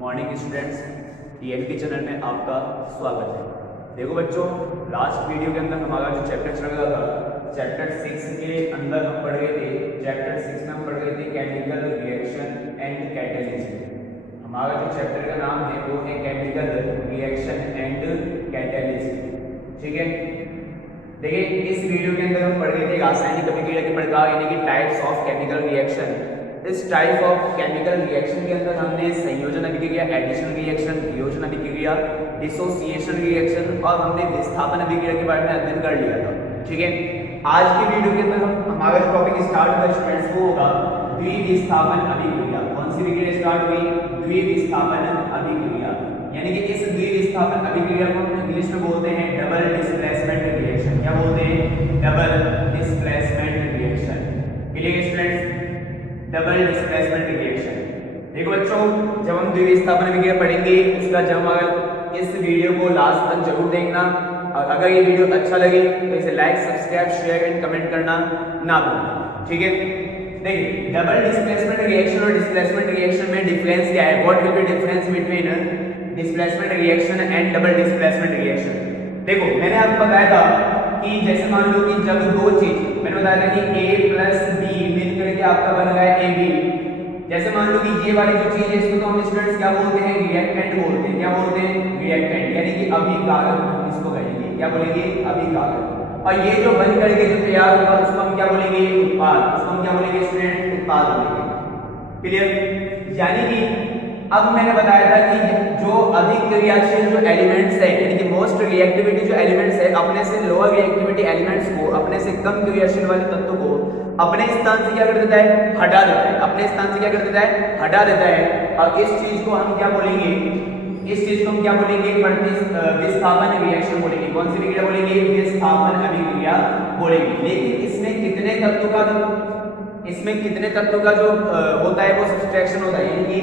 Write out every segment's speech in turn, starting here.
Morning students, TLP channel में आपका स्वागत है। देखो बच्चों, लास्ट वीडियो के अंदर हमारा जो चैप्टर चल रहा था, चैप्टर 6 के अंदर हम पढ़ गए थे। चैप्टर 6 में हम पढ़ गए थे केमिकल रिएक्शन एंड कैटेलिस्ट। हमारा जो चैप्टर का नाम है वो है केमिकल रिएक्शन एंड कैटेलिस्ट। ठीक है, देखिए इस वीडियो के अंदर हम पढ़ गए थे रासायनिक अभिक्रिया के प्रकार यानी कि टाइप्स ऑफ केमिकल रिएक्शन। इस टाइप ऑफ केमिकल रिएक्शन के अंदर हमने संयोजन अभिक्रिया, एडिशन रिएक्शन, वियोजन अभिक्रिया, डिसोसिएशन रिएक्शन और हमने विस्थापन अभिक्रिया के बारे में अध्ययन कर लिया था। ठीक है, आज के वीडियो के अंदर हम हमारा जो टॉपिक स्टार्ट होगा स्टूडेंट्स वो होगा द्विविस्थापन अभिक्रिया। कौन सी अभिक्रिया स्टार्ट हुई? द्विविस्थापन अभिक्रिया। यानी कि इस द्विविस्थापन अभिक्रिया को हम इंग्लिश में बोलते हैं डबल डिस्प्लेसमेंट रिएक्शन। क्या बोलते हैं? Double displacement reaction. Clear students? Double displacement reaction. देखो बच्चों, जब हम द्विविस्थापन अभिक्रिया पढ़ेंगे उसका जब हमारा इस वीडियो को लास्ट तक जरूर देखना, और अगर ये वीडियो अच्छा लगे तो इसे like, subscribe, share and comment करना ना भूलना। ठीक है, देखिए डबल डिस्प्लेसमेंट रिएक्शन और डिस्प्लेसमेंट रिएक्शन में डिफरेंस क्या है? What will be difference between displacement reaction and double displacement reaction? देखो मैंने आपको बताया था कि जैसे मान लो कि जब दो चीज, मैंने बताया था कि A प्लस बी मिलकर के आपका बन गया AB। जैसे मान लो कि ये वाली जो चीज है इसको तो हम स्टूडेंट्स क्या बोलते हैं? रिएक्टेंट बोलते हैं। क्या बोलते हैं? रिएक्टेंट, यानी कि अभिकारक हम इसको कहेंगे। क्या बोलेंगे? अभिकारक। और ये जो बन करके जो तैयार होगा उसको हम क्या बोलेंगे? उत्पाद। उसको हम क्या बोलेंगे स्टूडेंट? उत्पाद बोलेंगे। क्लियर? यानी कि अब मैंने बताया था कि जो अधिक क्रियाशील जो एलिमेंट्स है यानी कि मोस्ट रिएक्टिविटी जो एलिमेंट्स है अपने से लोअर रिएक्टिविटी एलिमेंट्स को, अपने से कम क्रियाशील वाले तत्व को अपने स्थान से क्या कर देता है? हटा देता है। अपने स्थान से क्या कर देता है? हटा देता है। और इस चीज को हम क्या बोलेंगे? इस चीज को हम क्या बोलेंगे? विस्थापन रिएक्शन बोलेंगे। कौन सी अभिक्रिया बोलेंगे? विस्थापन अभिक्रिया बोलेंगे। लेकिन इसमें कितने तत्वों का जो होता है वो सब्सट्रैक्शन होता है, यानी कि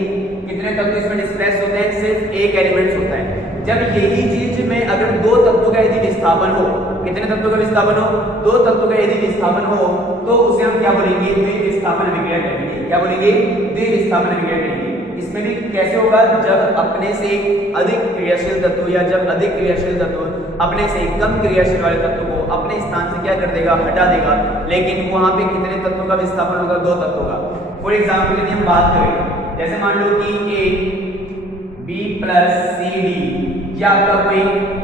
कितने तत्व इसमें डिस्प्लेस होते हैं? सिर्फ एक एलिमेंट होता है। जब यही चीज में अगर दो तत्वों का यदि विस्थापन हो, कितने तत्वों का विस्थापन हो? दो तत्वों का यदि विस्थापन हो तो उसे हम क्या बोलेंगे? द्विविस्थापन अभिक्रिया कहेंगे। क्या बोलेंगे? द्विविस्थापन अभिक्रिया कहेंगे। इसमें भी कैसे होगा? जब अपने से अधिक क्रियाशील तत्व या जब अधिक क्रियाशील तत्व अपने से कम क्रियाशील वाले तत्व को अपने स्थान से क्या कर देगा? हटा देगा। लेकिन वहां पे कितने तत्वों का विस्थापन होगा? दो तत्वों का। फॉर एग्जाम्पल यदि हम बात करें, जैसे मान लो कि A B plus C D या आपका कोई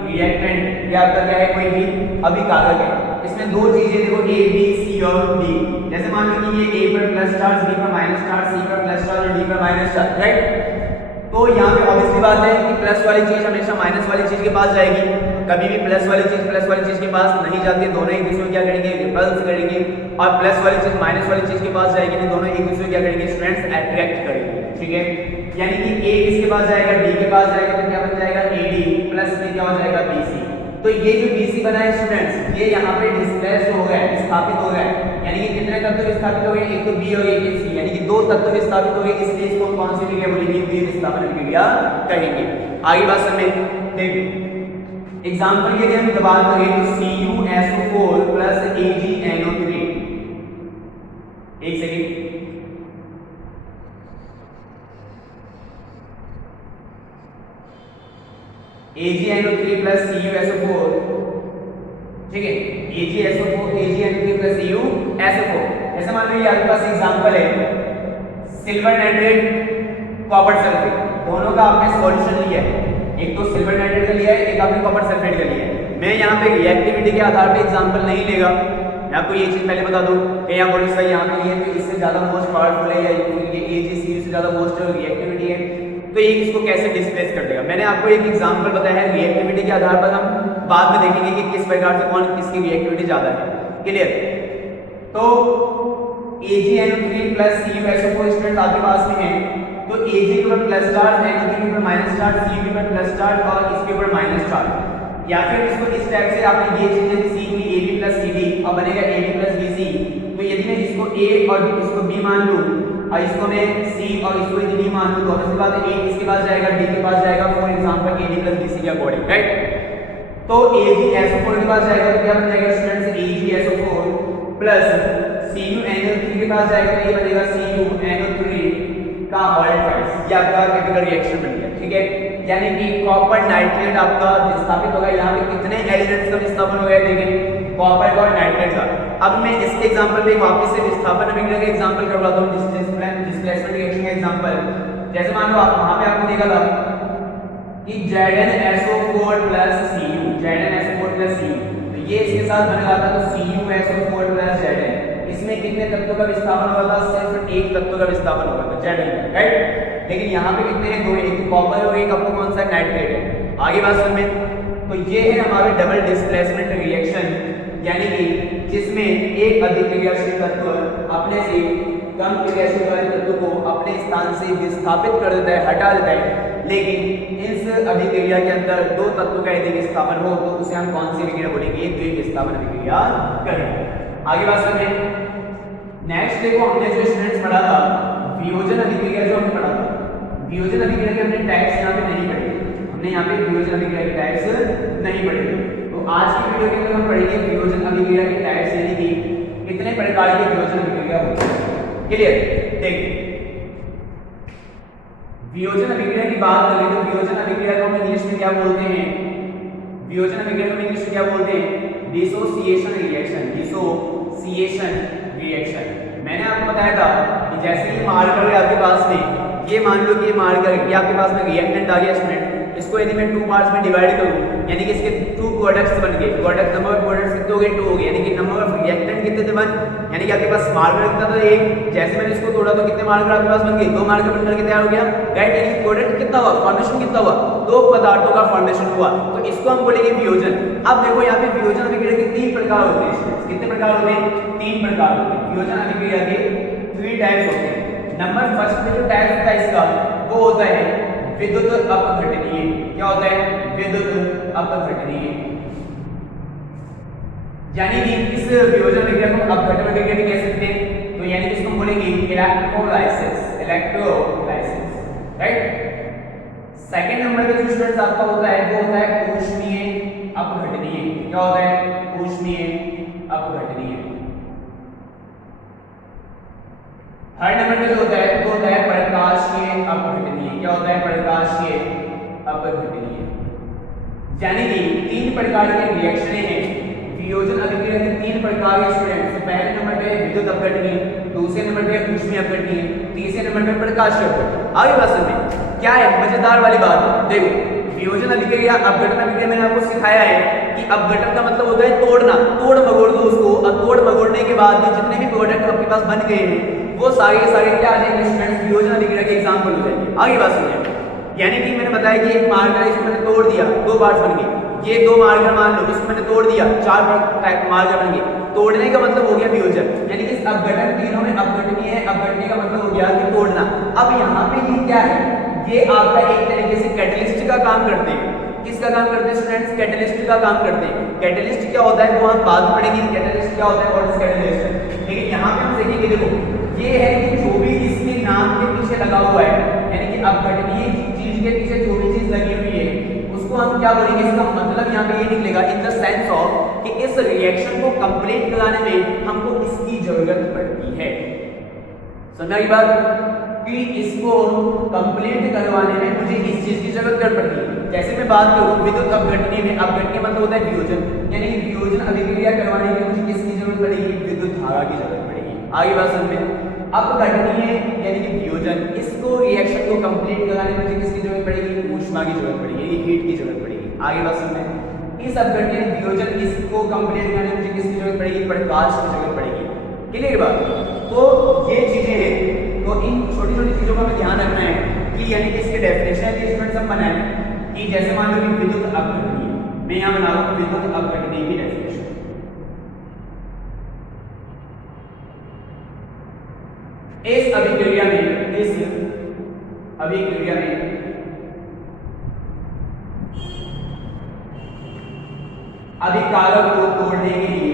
रिएक्टेंट या आपका क्या है? कोई भी अभिकारक है। इसमें दो चीजें देखो A B C और D। जैसे मान लो कि ये A पर प्लस चार्ज, B पर माइनस चार्ज, C पर प्लस चार्ज और D पर माइनस चार्ज, राइट? तो यहाँ पे ऑब्वियसली बात है कि प्लस वाली चीज हमेशा माइनस वाली चीज के पास जाएगी। कभी भी प्लस वाली चीज के पास नहीं जाती है। दोनों एक दूसरे को क्या करेंगे? रिपल्स करेंगे। और प्लस वाली चीज माइनस वाली चीज के पास जाएगी नहीं, दोनों एक दूसरे को क्या करेंगे? स्टूडेंट्स अट्रैक्ट करेंगे। ठीक है, यानी कि A किसके पास जाएगा? D के पास जाएगा तो क्या बन जाएगा? AD प्लस में क्या हो जाएगा? BC। तो ये जो BC बना है स्टूडेंट्स, ये यहाँ पे डिस्प्लेस हो गया, विस्थापित हो गया। यानी कि कितने तत्व विस्थापित हो गए? एक तो B और एक C, यानी कि दो तत्व विस्थापित हो गए। इसलिए इसको कौन सी अभिक्रिया बोलेंगे? द्विविस्थापन अभिक्रिया कहेंगे। आगे बात समझें। देखो एग्जांपल के लिए हम बात करें तो CuSO4 प्लस AgNO3। एक सेकंड, AgNO3 प्लस CuSO4, ठीक है, AgNO3 प्लस CuSO4। जैसे मान लो ये आपके पास एग्जांपल है सिल्वर नाइट्रेट, कॉपर सल्फेट, दोनों का आपने सॉल्यूशन लिया है। एक तो सिल्वर नाइट्रेट का लिया है, एक आपने कॉपर सल्फेट का लिया है। मैं यहाँ पे रिएक्टिविटी के आधार पे एग्जांपल नहीं लेगा। मैं आपको ये चीज पहले बता दूं कि यहाँ बोलो सही यहाँ पे ये तो इससे ज्यादा मोस्ट पावरफुल है या ये AgCu से ज्यादा मोस्ट रिएक्टिविटी है, तो ये इसको कैसे डिस्प्लेस कर देगा। मैंने आपको एक एग्जांपल बताया है। रिएक्टिविटी के आधार पर हम बाद में देखेंगे कि किस प्रकार से कौन किसकी रिएक्टिविटी ज्यादा है। क्लियर? तो AgNO3 प्लस CuSO4 स्टूडेंट आपके पास में है, तो Ag के ऊपर प्लस चार्ज, NO3 के ऊपर माइनस चार्ज, Cu के ऊपर प्लस चार्ज और इसके ऊपर माइनस चार्ज। या फिर इसको इस टाइप से आपने ये चीजें सी की AB प्लस CD और बनेगा AB प्लस BC। तो यदि मैं इसको A और इसको B मान लूं और इसको मैं C और इसको यदि D मान लूं तो उसके बाद A किसके पास जाएगा? D के पास जाएगा। For example AD plus BC के अकॉर्डिंग, राइट? तो AgSO4 के पास जाएगा तो क्या बन जाएगा स्टूडेंट्स? AgSO4 प्लस CuNO3 के पास जाएगा तो ये बनेगा CuNO3 का हॉल्ट्राइज, ये आपका केमिकल रिएक्शन बन गया, ठीक है। यानी कि कॉपर नाइट्रेट आपका विस्थापित होगा। यहाँ पे कितने एलिमेंट्स का विस्थापन हो गया देखें, कॉपर का और नाइट्रेट का। अब मैं इसके एग्जांपल पे वापस से विस्थापन अभिक्रिया का एग्जांपल करवाता हूँ, डिस्प्लेसमेंट रिएक्शन का एग्जांपल। जैसे मान लो आप वहां पे आपने देखा था कि ZnSO4 Cu, ZnSO4 Cu, तो ये इसके साथ बन रहा था, तो CuSO4 Zn, इसमें कितने तत्वों का विस्थापन होगा था, सिर्फ एक तत्व का विस्थापन होगा था, Zn, राइट। लेकिन यहाँ पे कितने हैं, दो, एक कॉपर और एक आपको कौन सा नाइट्रेट है। आगे बात समझ में, तो ये है हमारे डबल डिस्प्लेसमेंट रिएक्शन, यानी कि जिसमें एक अधिक क्रियाशील तत्व अपने से कम क्रियाशील वाले तत्व को अपने स्थान से विस्थापित कर देता है, हटा देता है। लेकिन इस अभिक्रिया के अंदर दो तत्वों का यदि विस्थापन हो तो उसे हम कौन सी अभिक्रिया बोलेंगे, द्वितीय विस्थापन अभिक्रिया करेंगे। आगे बात समझें। नेक्स्ट देखो, हमने जो स्टूडेंट्स पढ़ा था वियोजन अभिक्रिया, जो हमने पढ़ा था वियोजन अभिक्रिया के हमने टाइप्स यहाँ पे नहीं पढ़े, हमने यहाँ पे वियोजन अभिक्रिया के टाइप्स नहीं पढ़े। तो आज की वीडियो के अंदर हम पढ़ेंगे वियोजन अभिक्रिया के टाइप्स, यानी कि कितने प्रकार की वियोजन अभिक्रिया होती है। क्लियर, देखिए वियोजन अभिक्रिया की बात करें तो वियोजन अभिक्रिया को हम इंग्लिश में क्या बोलते हैं, वियोजन अभिक्रिया को इंग्लिश में क्या बोलते हैं, डिसोसिएशन रिएक्शन, डिसोसिएशन रिएक्शन। मैंने आपको बताया था कि जैसे ये मार्कर है आपके पास में, ये मान लो कि ये मार्कर ये आपके पास में रिएक्टेंट आ गया स्टूडेंट, इसको यदि मैं टू पार्ट्स में डिवाइड करूं, यानी कि इसके टू प्रोडक्ट्स बन गए, प्रोडक्ट नंबर ऑफ प्रोडक्ट्स कितने हो गए, टू हो गए, यानी कि नंबर ऑफ रिएक्टेंट कितने थे, वन, यानी कि आपके पास मार्कर कितना था, एक। जैसे मैंने इसको तोड़ा तो कितने मार्कर आपके पास बन गए, दो मार्कर बनकर के तैयार हो गया, राइट। यानी कि प्रोडक्ट कितना हुआ, फॉर्मेशन कितना हुआ, दो पदार्थों का फॉर्मेशन हुआ, तो इसको हम बोलेंगे वियोजन। अब देखो यहाँ पे वियोजन अभिक्रिया के तीन प्रकार होते हैं, कितने प्रकार होते हैं, तीन प्रकार होते हैं वियोजन अभिक्रिया के, थ्री टाइप्स होते हैं। नंबर फर्स्ट में जो टाइप होता है इसका, वो होता है विद्युत अपघटनीय। क्या होता है, विद्युत अपघटनीय, यानी कि इस वियोजन अभिक्रिया को अपघटन अभिक्रिया भी कह सकते हैं। तो यानी कि इसको बोलेंगे electrolysis, electrolysis, right. Second number पे जो स्टूडेंट्स आपका होता है वो होता है ऊष्मीय अपघटनीय। क्या होता है, ऊष्मीय अपघटनीय। थर्ड नंबर पे जो होता है वो होता है प्रकाशीय अपघटनीय। क्या होता है, प्रकाशीय अपघटनीय। यानी कि तीन प्रकार के रिएक्शन हैं वियोजन अभिक्रिया के, तीन प्रकार के स्टूडेंट्स। पहले नंबर पे विद्युत अपघटनीय, दूसरे नंबर पे ऊष्मीय अपघटनीय, तीसरे नंबर पे प्रकाशीय अपघटनीय। आगे बात समझें, क्या है मजेदार वाली बात है। देखो वियोजन अभिक्रिया, अपघटन अभिक्रिया मैंने आपको सिखाया है कि अपघटन का मतलब होता है तोड़ना, तोड़ मरोड़ दो उसको, और तोड़ मरोड़ने के बाद में जितने भी प्रोडक्ट आपके पास बन गए हैं वो सारे क्या आ जाएंगे स्टूडेंट्स, वियोजन अभिक्रिया के एग्जांपल हो जाएंगे। आगे बात सुनिए, यानी कि मैंने बताया कि एक मार्कर इसको मैंने तोड़ दिया, दो पार्ट्स बन गए, ये दो मार्कर मान लो, इसको मैंने तोड़ दिया, चार मार्कर बन गए। तोड़ने का मतलब हो गया वियोजन, यानी कि इस अपघटन तीनों में अपघटनीय है, अपघटनीय का मतलब हो गया कि तोड़ना। अब यहाँ पे ये क्या है, ये आपका एक तरीके से कैटलिस्ट का काम करते हैं। किसका काम करते हैं स्टूडेंट्स, कैटलिस्ट का काम करते हैं। कैटलिस्ट क्या होता है वो हम बाद में पढ़ेंगे, कैटलिस्ट क्या होता है, व्हाट इज कैटलिस्ट। लेकिन यहाँ पे हम देखेंगे, देखो ये है कि जो भी इसके नाम के पीछे लगा हुआ है, यानी कि अपघटनीय चीज के पीछे जो भी चीज लगी हुई है उसको हम क्या बोलेंगे, इसका मतलब यहाँ पे ये निकलेगा इन द सेंस ऑफ कि इस रिएक्शन को कंप्लीट कराने में हमको इसकी जरूरत पड़ती है। समझा की बात, कि इसको कंप्लीट करवाने में मुझे इस चीज की जरूरत पड़ती है। जैसे मैं बात करूं विद्युत अपघटनीय में, अपघटनीय मतलब होता है वियोजन, यानी वियोजन अभिक्रिया करवाने में मुझे किसकी जरूरत पड़ेगी, विद्युत धारा की जरूरत पड़ेगी। आगे बात समझें, अपघटनीय यानी कि वियोजन, इसको रिएक्शन को कंप्लीट कराने में मुझे किसकी जरूरत पड़ेगी, ऊष्मा की जरूरत पड़ेगी, हीट की जरूरत पड़ेगी। आगे बात समझें, इस अपघटनीय वियोजन इसको कंप्लीट कराने में मुझे किसकी जरूरत पड़ेगी, प्रकाश की जरूरत पड़ेगी। क्लियर बात, तो ये चीजें हैं, तो इन छोटी छोटी चीजों का हमें ध्यान रखना है कि यानी कि इसके डेफिनेशन के स्टूडेंट्स हम बनाएं कि जैसे मान लो कि विद्युत अपघटनीय, मैं यहाँ बना रहा हूँ विद्युत अपघटनीय की डेफिनेशन। इस अभिक्रिया में, इस अभिक्रिया में अभिकारक को तोड़ने के लिए,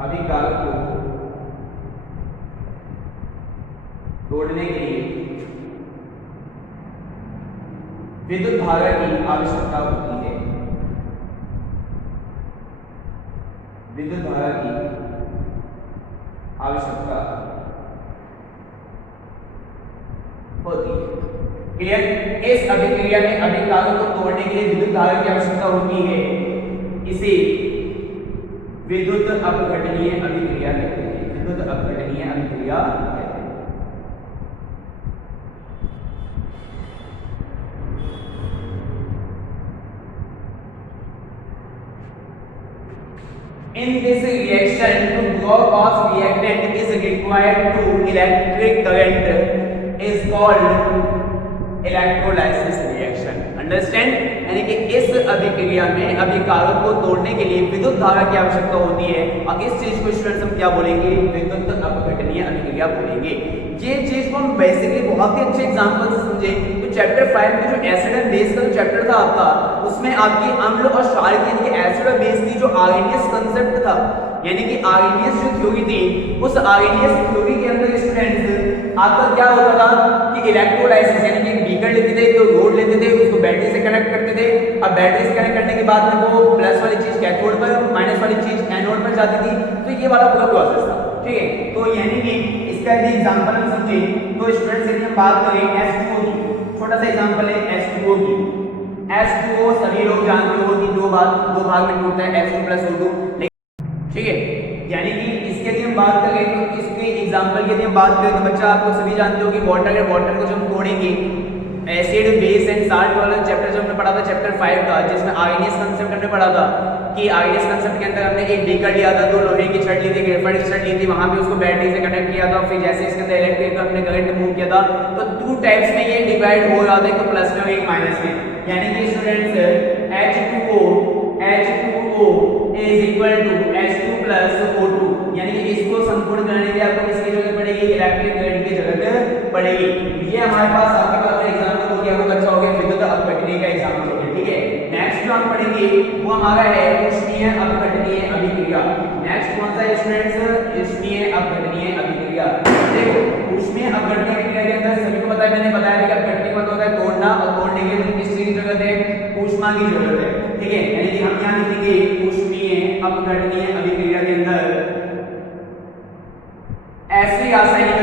अभिकारक को तोड़ने के लिए विद्युत धारा की आवश्यकता होती है, विद्युत धारा की आवश्यकता क्लियर। इस अभिक्रिया में अभिकारक को तोड़ने के लिए विद्युत धारा की आवश्यकता होती है, इसे विद्युत अपघटनीय अभिक्रिया कहते हैं, विद्युत अपघटनीय अभिक्रिया कहते हैं। In this reaction, to blow off reactant is required to electric current is called electrolysis reaction. Understand? यानी कि इस अभिक्रिया में अभिकारक को तोड़ने के लिए विद्युत धारा की आवश्यकता होती है, और इस चीज को स्टूडेंट्स हम क्या बोलेंगे? विद्युत अपघटनीय अभिक्रिया बोलेंगे। ये चीज को हम बेसिकली बहुत ही अच्छे एग्जांपल से समझे तो चैप्टर 5 में जो एसिड एंड बेस का चैप्टर था आपका, उसमें आपकी अम्ल और क्षार की एसिड और बेस की जो आर्गेनियस कंसेप्ट था, यानी कि आर्गेनियस जो थ्योरी थी, उस आर्गेनियस थ्योरी के अंदर स्टूडेंट्स आपका क्या होता था कि इलेक्ट्रोलाइसिस, यानी कि बीकर लेते थे, तो रोड लेते थे, उसको बैटरी से कनेक्ट करते थे। अब बैटरी से कनेक्ट करने के बाद में वो प्लस वाली चीज कैथोड पर, माइनस वाली चीज एनोड पर जाती थी। तो ये वाला पूरा प्रोसेस था, ठीक है। तो यानी कि इसका यदि एग्जांपल हम समझे तो स्टूडेंट्स यदि हम बात करें H2O की, छोटा सा एग्जांपल है H2O की। H2O सभी लोग जानते हो कि दो भाग में टूटता है, H2 + O2, ठीक है। यानी कि इसके यदि हम बात करें तो इसके एग्जांपल की यदि हम बात करें तो बच्चा आपको सभी जानते हो कि वाटर को जब हम तोड़ेंगे, एसिड बेस एंड साल्ट वाला चैप्टर जो हमने पढ़ा था चैप्टर 5 का, जिसमें आर्गेनियस कंसेप्ट हमने पढ़ा था कि आर्गेनियस कंसेप्ट के अंदर हमने एक बीकर लिया था, दो लोहे की छड़ ली थी, ग्रेफाइट की छड़ ली थी, वहां पे उसको बैटरी से कनेक्ट किया था, फिर जैसे इसके अंदर इलेक्ट्रिक हमने करंट मूव किया था, तो 2 टाइप्स में ये डिवाइड हो रहा था, एक तो प्लस में और एक माइनस में। यानी कि students H2O is equal to H2 + O2, यानी कि इसको संपूर्ण करने के लिए आपको किसकी जरूरत पड़ेगी? इलेक्ट्रिक करंट की जरूरत पड़ेगी। ये हमारे पास आपके पास एग्जांपल हो गया, वो अच्छा हो गया, विद्युत अपघटनीय का एग्जांपल हो गया, ठीक है। नेक्स्ट जो हम पढ़ेंगे वो हमारा है ऊष्मीय अपघटनीय अभिक्रिया। नेक्स्ट कौन सा है स्टूडेंट्स? ऊष्मीय अपघटनीय अभिक्रिया। देखो ऊष्मीय अपघटनीय अभिक्रिया के अंदर सभी को पता है, मैंने बताया कि अपघटनीय मतलब होता है तोड़ना, और तोड़ने के लिए किस चीज की जरूरत है? ऊष्मा की जरूरत है, ठीक है। यानी कि हम यहां लिखेंगे ऊष्मीय अपघटनीय अभिक्रिया के अंदर ऐसी रासायनिक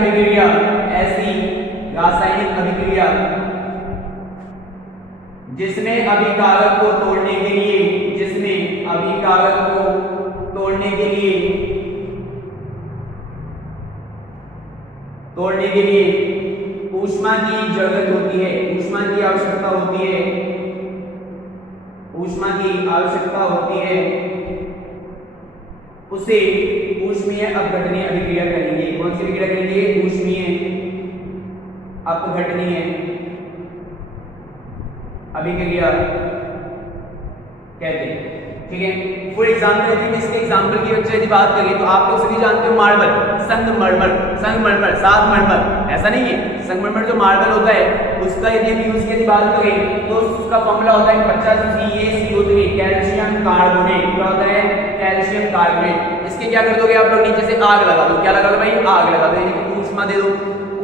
अभिक्रिया जिसमें अभिकारक को तोड़ने के लिए ऊष्मा की जरूरत होती है, ऊष्मा की आवश्यकता होती है, उसे ऊष्मीय अपघटनीय अभिक्रिया कहेंगे। कौन सी अभिक्रिया कहेंगे? ऊष्मीय अपघटनीय अभिक्रिया कहते हैं, ठीक है। फॉर एग्जांपल यदि इसके एग्जांपल की बच्चे यदि बात करें तो आप लोग सभी जानते हो मार्बल, संगमरमर, सात मरमर, ऐसा नहीं है। संगमरमर जो मार्बल होता है उसका यदि हम यूज की बात करें तो उसका फॉर्मूला होता है 50CaCO3, कैल्शियम कार्बोनेट। क्या होता है? Calcium carbonate. इसके क्या कर दोगे आप लोग? नीचे से आग लगा दो। क्या लगा दो भाई? आग लगा दो, यानी कि ऊष्मा दे दो।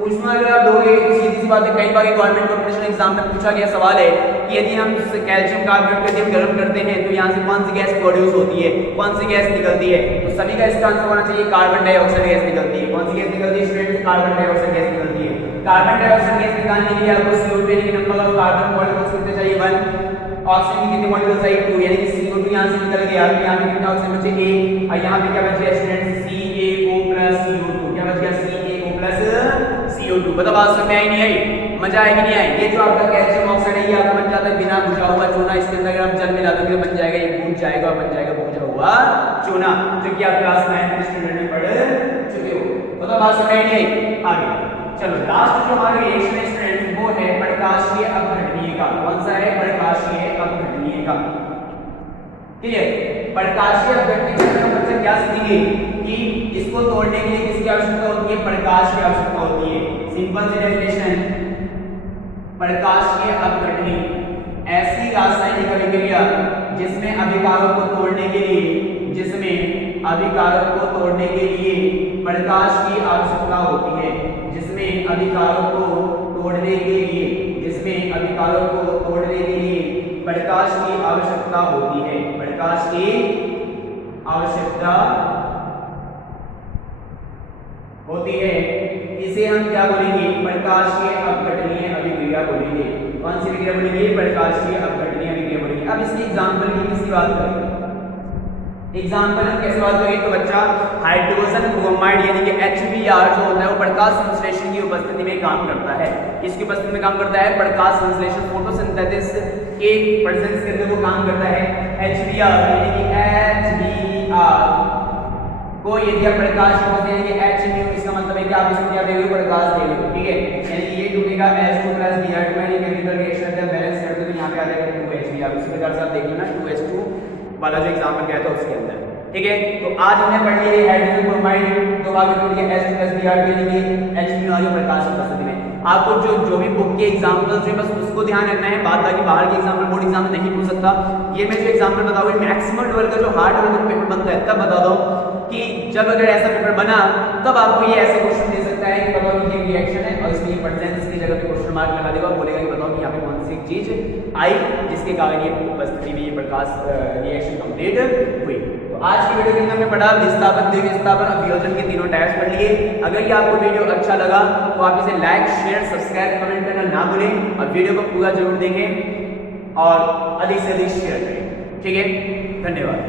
ऊष्मा अगर आप दोगे, सीधी सी बात है, कई बार गवर्नमेंट कॉम्पिटिशन एग्जाम में पूछा गया सवाल है कि यदि हम कैल्शियम कार्बोनेट को यदि हम गर्म करते हैं तो यहाँ से कौन सी गैस प्रोड्यूस होती है, कौन सी गैस निकलती है? तो सभी का इसका आंसर होना चाहिए कार्बन डाइऑक्साइड गैस निकलती है। कौन सी गैस निकलती है स्टूडेंट? कार्बन डाइऑक्साइड गैस निकलती है। कार्बन डाइऑक्साइड गैस निकालने के लिए आपको CO2 यानी कि नंबर ऑफ कार्बन मॉलिक्यूल्स कितने चाहिए? 1। ऑक्सीजन की कितने मॉलिक्यूल्स चाहिए? 2, यानी कि CO2 यहाँ से निकल गया, यहाँ पे कितना ऑक्सीजन बचे? 1, और यहाँ पे क्या बच गया स्टूडेंट? CaO + CO2। क्या बच गया? CaO + CO2। बता बात समझ में आई नहीं आई? मजा आएगी नहीं आई? ये जो आपका कैल्शियम ऑक्साइड है ये आपका बन जाता है बिना बुझा हुआ चूना। इसके अंदर अगर आप जल मिला दोगे बन जाएगा, ये बुझ जाएगा, बन जाएगा बुझा हुआ चूना, जो कि आप क्लास 9 में स्टूडेंट में पढ़ चुके हो। बता बात समझ में नहीं आई? आगे चलो, लास्ट जो हमारा रिएक्शन है स्टूडेंट वो है प्रकाशीय अपघटनीय का। कौन सा है? प्रकाशीय अपघटनीय का। क्लियर? प्रकाशीय अपघटनीय का मतलब क्या सीखेंगे कि इसको तोड़ने के लिए किसकी आवश्यकता होती है? प्रकाश की आवश्यकता होती है। सिंपल सी डेफिनेशन, प्रकाशीय अपघटनीय ऐसी रासायनिक अभिक्रिया जिसमें अभिकारक को तोड़ने के लिए प्रकाश की आवश्यकता होती है, जिसमें अभिकारक को तोड़ने के लिए प्रकाश की आवश्यकता होती है, प्रकाश की आवश्यकता होती है। इसे हम क्या बोलेंगे, प्रकाशीय अपघटनीय अभिक्रिया बोलेंगे। कौन सी विक्रिया बोलेंगे, प्रकाशीय अपघटनीय अभिक्रिया बोलेंगे। अब इसकी एग्जांपल की किसकी बात करें, एग्जांपल हम कैसे बात करें, तो बच्चा हाइड्रोजन ब्रोमाइड यानी कि HBr जो होता है वो प्रकाश संश्लेषण की उपस्थिति में काम करता है। किसकी उपस्थिति में काम करता है, प्रकाश संश्लेषण फोटोसिंथेसिस के प्रेजेंस के अंदर वो काम करता है। HBr यानी कि HBr को यदि आप प्रकाश को यानी कि H इसका मतलब है कि आप इसको क्या दे रहे हो, प्रकाश दे रहे हो, ठीक है। यानी कि ये टूटेगा H2 + Br2 यानी केमिकल रिएक्शन जब बैलेंस करते हैं तो यहां पे आ जाएगा 2HBr। उसी प्रकार से आप देख लेना 2H2 वाला जो एग्जांपल गया था उसके अंदर, ठीक है। तो आज हमने पढ़ लिया है हाइड्रोजन ब्रोमाइड दो भाग में टूट गया H2 + Br2 यानी कि H आ गया प्रकाश की उपस्थिति में। आपको जो भी बुक के एग्जांपल्स हैं बस उसको ध्यान रखना है, बात बाकी बाहर के एग्जांपल बोर्ड एग्जाम में नहीं पूछ सकता। ये मैं जो एग्जांपल बताऊं मैक्सिमम लेवल का जो हार्ड लेवल का पेपर बनता है तब बता दो कि जब अगर ऐसा पेपर बना तब आपको ये ऐसे क्वेश्चन दे सकता है कि बताओ कि ये रिएक्शन है और इसमें प्रेजेंस की जगह पे क्वेश्चन मार्क लगा देगा और बोलेगा कि बताओ कि यहाँ पे कौन सी चीज आई जिसके कारण ये उपस्थिति में ये प्रकाश रिएक्शन कंप्लीट हुई। तो आज की वीडियो के अंदर हमने पढ़ा विस्थापन, द्विविस्थापन और वियोजन के तीनों टाइप्स पढ़ लिए। अगर ये आपको वीडियो अच्छा लगा तो आप इसे लाइक, शेयर, सब्सक्राइब, कमेंट करना ना भूलें और वीडियो को पूरा जरूर देखें और अधिक से अधिक शेयर करें, ठीक है। धन्यवाद।